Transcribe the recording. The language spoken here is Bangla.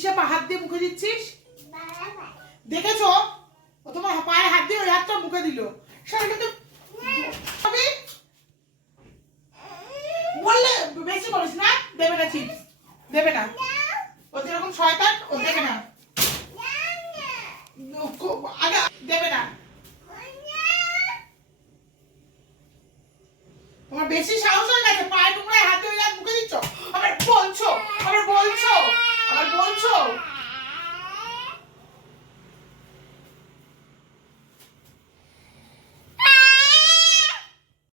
কিসে হাত দিয়ে মুখে দিচ্ছিস? দেখেছো ও তোমার পায়ে হাত দিয়ে ওই হাতটা মুখে দিল। বললে বেশি বলিস না, দেবে না চিপস, দেবে না। ও যেরকম শয়তান ও দেবে না, আগে দেবে না। তোমার বেশি সাহস হয়ে গেছে, পায়ে টুকরায় হাতে ওই হাত মুখে দিচ্ছ, আবার বলছো, আবার বলছো, আবার বলছো।